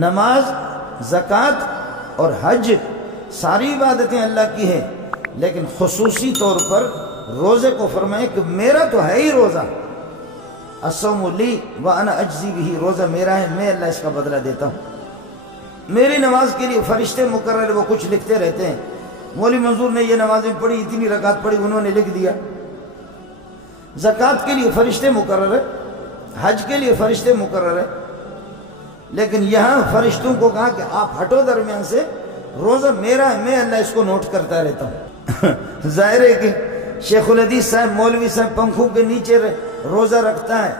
نماز، زکوٰۃ اور حج ساری عبادتیں اللہ کی ہیں، لیکن خصوصی طور پر روزے کو فرمائے کہ میرا تو ہے ہی روزہ، الصوم لی وانا اجزی بہ، روزہ میرا ہے، میں اللہ اس کا بدلہ دیتا ہوں۔ میری نماز کے لیے فرشتے مقرر، وہ کچھ لکھتے رہتے ہیں، مولوی منظور نے یہ نمازیں پڑھی، اتنی رکعت پڑھی، انہوں نے لکھ دیا۔ زکوٰۃ کے لیے فرشتے مقرر ہے، حج کے لیے فرشتے مقرر ہے، لیکن یہاں فرشتوں کو کہا کہ آپ ہٹو درمیان سے، روزہ میرا ہے، میں اللہ اس کو نوٹ کرتا رہتا ہوں۔ ظاہر ہے کہ شیخ الحدیث صاحب، مولوی صاحب پنکھوں کے نیچے روزہ رکھتا ہے،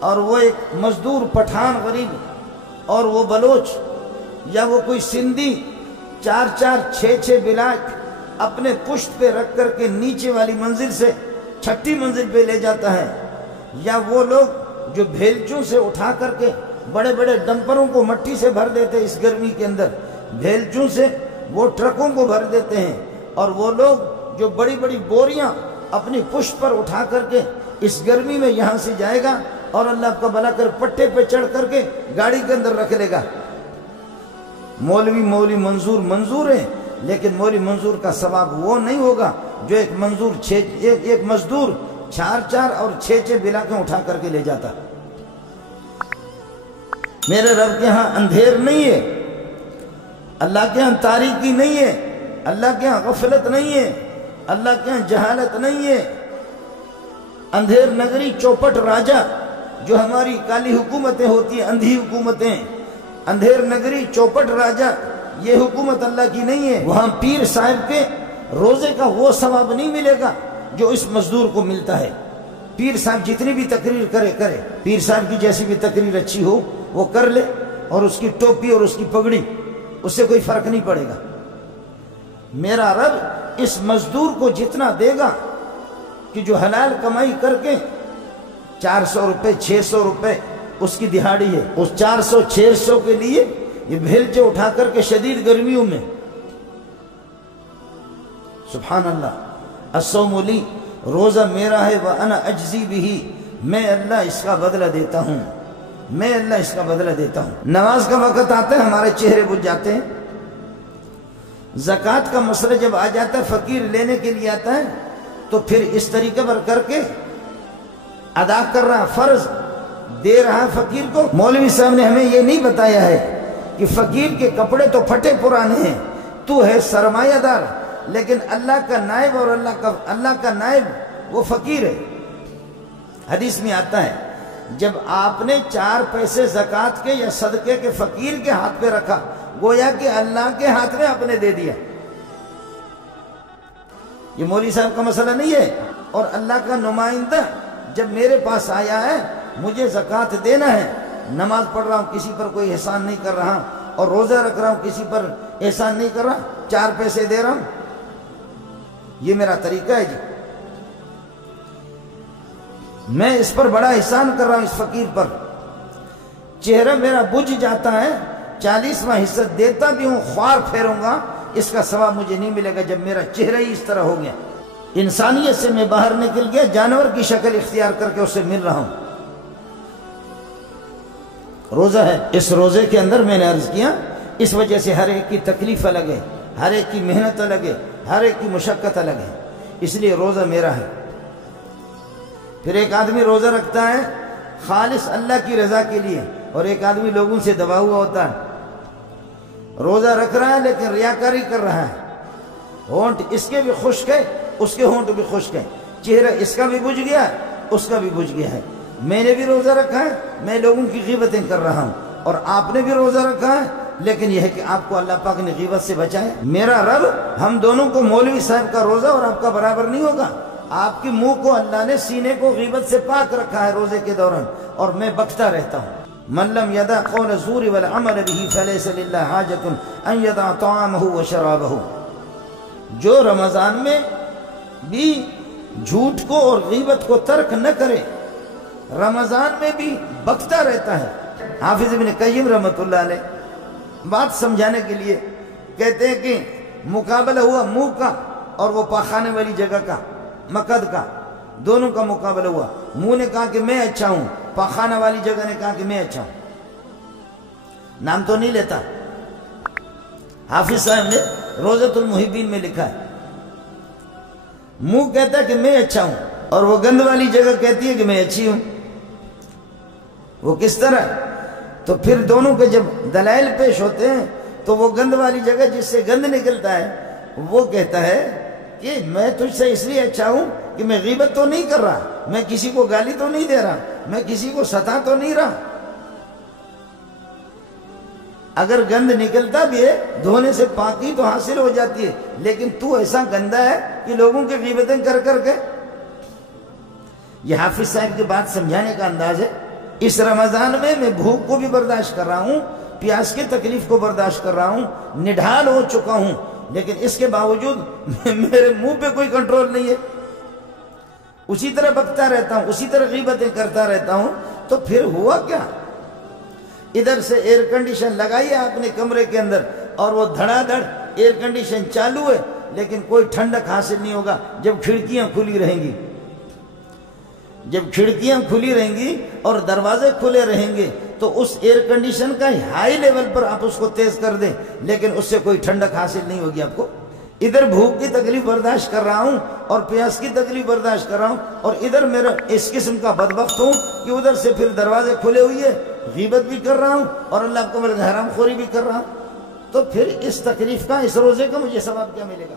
اور وہ ایک مزدور پٹھان غریب اور وہ بلوچ یا وہ کوئی سندھی 4 6 بلاک اپنے پشت پہ رکھ کر کے نیچے والی منزل سے 6ٹھی منزل پہ لے جاتا ہے، یا وہ لوگ جو بھیلچوں سے اٹھا کر کے بڑے بڑے ڈمپروں کو مٹی سے بھر دیتے ہیں، اس گرمی کے اندر بھیلچوں سے وہ ٹرکوں کو بھر دیتے ہیں، اور وہ لوگ جو بڑی بڑی بوریاں اپنی پشت پر اٹھا کر کے اس گرمی میں یہاں سے جائے گا، اور اللہ کا بھلا کر پٹے پہ چڑھ کر کے گاڑی کے اندر رکھ لے گا۔ مولوی منظور ہے، لیکن مولوی منظور کا ثواب وہ نہیں ہوگا جو ایک مزدور 4 اور 6 بلاکیں اٹھا کر کے لے جاتا۔ میرے رب کے ہاں اندھیر نہیں ہے، اللہ کے ہاں تاریکی نہیں ہے، اللہ کے ہاں غفلت نہیں ہے، اللہ کے ہاں جہالت نہیں ہے۔ اندھیر نگری چوپٹ راجہ، جو ہماری کالی حکومتیں ہوتی ہیں، اندھی حکومتیں، اندھیر نگری چوپٹ راجہ، یہ حکومت اللہ کی نہیں ہے۔ وہاں پیر صاحب کے روزے کا وہ ثواب نہیں ملے گا جو اس مزدور کو ملتا ہے۔ پیر صاحب جتنی بھی تقریر کرے، پیر صاحب کی جیسی بھی تقریر اچھی ہو وہ کر لے، اور اس کی ٹوپی اور اس کی پگڑی، اس سے کوئی فرق نہیں پڑے گا۔ میرا رب اس مزدور کو جتنا دے گا کہ جو حلال کمائی کر کے 400 روپے 600 روپے اس کی دہاڑی ہے، اس 400 600 کے لیے یہ بھیلچے اٹھا کر کے شدید گرمیوں میں، سبحان اللہ، الصوم لی، روزہ میرا ہے، وانا اجزی بہ، میں اللہ اس کا بدلہ دیتا ہوں، میں اللہ اس کا بدلہ دیتا ہوں۔ نماز کا وقت آتا ہے، ہمارے چہرے بجھ جاتے ہیں۔ زکوٰۃ کا مسئلہ جب آ جاتا ہے، فقیر لینے کے لیے آتا ہے، تو پھر اس طریقے پر کر کے ادا کر رہا، فرض دے رہا فقیر کو۔ مولوی صاحب نے ہمیں یہ نہیں بتایا ہے کہ فقیر کے کپڑے تو پھٹے پرانے ہیں، تو ہے سرمایہ دار، لیکن اللہ کا نائب، اور اللہ کا نائب وہ فقیر ہے۔ حدیث میں آتا ہے جب آپ نے 4 پیسے زکوٰۃ کے یا صدقے کے فقیر کے ہاتھ پہ رکھا، گویا کہ اللہ کے ہاتھ میں آپ نے دے دیا۔ یہ مولوی صاحب کا مسئلہ نہیں ہے۔ اور اللہ کا نمائندہ جب میرے پاس آیا ہے، مجھے زکوٰۃ دینا ہے، نماز پڑھ رہا ہوں، کسی پر کوئی احسان نہیں کر رہا، اور روزہ رکھ رہا ہوں، کسی پر احسان نہیں کر رہا، 4 پیسے دے رہا ہوں، یہ میرا طریقہ ہے جی، میں اس پر بڑا احسان کر رہا ہوں، اس فقیر پر، چہرہ میرا بجھ جاتا ہے، 40واں حصہ دیتا بھی ہوں، خوار پھیروں گا، اس کا ثواب مجھے نہیں ملے گا جب میرا چہرہ ہی اس طرح ہو گیا، انسانیت سے میں باہر نکل گیا، جانور کی شکل اختیار کر کے اس سے مل رہا ہوں۔ روزہ ہے، اس روزے کے اندر میں نے عرض کیا، اس وجہ سے ہر ایک کی تکلیف الگ ہے، ہر ایک کی محنت الگ ہے، ہر ایک کی مشقت الگ ہے، اس لیے روزہ میرا ہے۔ پھر ایک آدمی روزہ رکھتا ہے خالص اللہ کی رضا کے لیے، اور ایک آدمی لوگوں سے دبا ہوا ہوتا ہے، روزہ رکھ رہا ہے لیکن ریاکاری کر رہا ہے، ہونٹ اس کے بھی خشک ہے، اس کے ہونٹ بھی خشک ہے، چہرہ اس کا بھی بجھ گیا، اس کا بھی بجھ گیا ہے۔ میں نے بھی روزہ رکھا ہے، میں لوگوں کی غیبتیں کر رہا ہوں، اور آپ نے بھی روزہ رکھا ہے، لیکن یہ ہے کہ آپ کو اللہ پاک نے غیبت سے بچائے۔ میرا رب ہم دونوں کو، مولوی صاحب کا روزہ اور آپ کا برابر نہیں ہوگا، آپ کے منہ کو اللہ نے، سینے کو غیبت سے پاک رکھا ہے روزے کے دوران، اور میں بکتا رہتا ہوں۔ من لم يدع قول الزور والعمل به فليس لله حاجة ان يدع طعامه وشرابه، جو رمضان میں بھی جھوٹ کو اور غیبت کو ترک نہ کرے، رمضان میں بھی بکتا رہتا ہے۔ حافظ ابن قیم رحمۃ اللہ علیہ بات سمجھانے کے لیے کہتے ہیں کہ مقابلہ ہوا منہ کا اور وہ پاخانے والی جگہ کا، مقد کا، دونوں کا مقابلہ ہوا۔ منہ نے کہا کہ میں اچھا ہوں، پاخانہ والی جگہ نے کہا کہ میں اچھا ہوں۔ نام تو نہیں لیتا. حافظ صاحب نے روضۃ المحبین میں لکھا ہے منہ کہتا ہے کہ میں اچھا ہوں اور وہ گند والی جگہ کہتی ہے کہ میں اچھی ہوں. وہ کس طرح؟ تو پھر دونوں کے جب دلائل پیش ہوتے ہیں تو وہ گند والی جگہ جس سے گند نکلتا ہے وہ کہتا ہے کہ میں تجھ سے اس لیے اچھا ہوں کہ میں غیبت تو نہیں کر رہا, میں کسی کو گالی تو نہیں دے رہا, میں کسی کو ستا تو نہیں رہا. اگر گند نکلتا بھی ہے دھونے سے پاکی تو حاصل ہو جاتی ہے, لیکن تو ایسا گندا ہے کہ لوگوں کی غیبتیں کر کر کے. یہ حافظ صاحب کی بات سمجھانے کا انداز ہے. اس رمضان میں بھوک کو بھی برداشت کر رہا ہوں, پیاس کی تکلیف کو برداشت کر رہا ہوں, نڈھال ہو چکا ہوں, لیکن اس کے باوجود میرے منہ پہ کوئی کنٹرول نہیں ہے, اسی طرح بکتا رہتا ہوں, اسی طرح غیبتیں کرتا رہتا ہوں. تو پھر ہوا کیا؟ ادھر سے ایئر کنڈیشن لگائی ہے آپ نے کمرے کے اندر اور وہ دھڑا دھڑ ایئر کنڈیشن چالو ہے, لیکن کوئی ٹھنڈک حاصل نہیں ہوگا جب کھڑکیاں کھلی رہیں گی. جب کھڑکیاں کھلی رہیں گی اور دروازے کھلے رہیں گے تو اس ایئر کنڈیشن کا ہائی لیول پر آپ اس کو تیز کر دیں, لیکن اس سے کوئی ٹھنڈک حاصل نہیں ہوگی آپ کو. ادھر بھوک کی تکلیف برداشت کر رہا ہوں اور پیاس کی تکلیف برداشت کر رہا ہوں, اور ادھر میرا اس قسم کا بدبخت ہوں کہ ادھر سے پھر دروازے کھلے ہوئے غیبت بھی کر رہا ہوں اور اللہ کو میرے حرام خوری بھی کر رہا ہوں. تو پھر اس تکلیف کا, اس روزے کا مجھے ثواب کیا ملے گا؟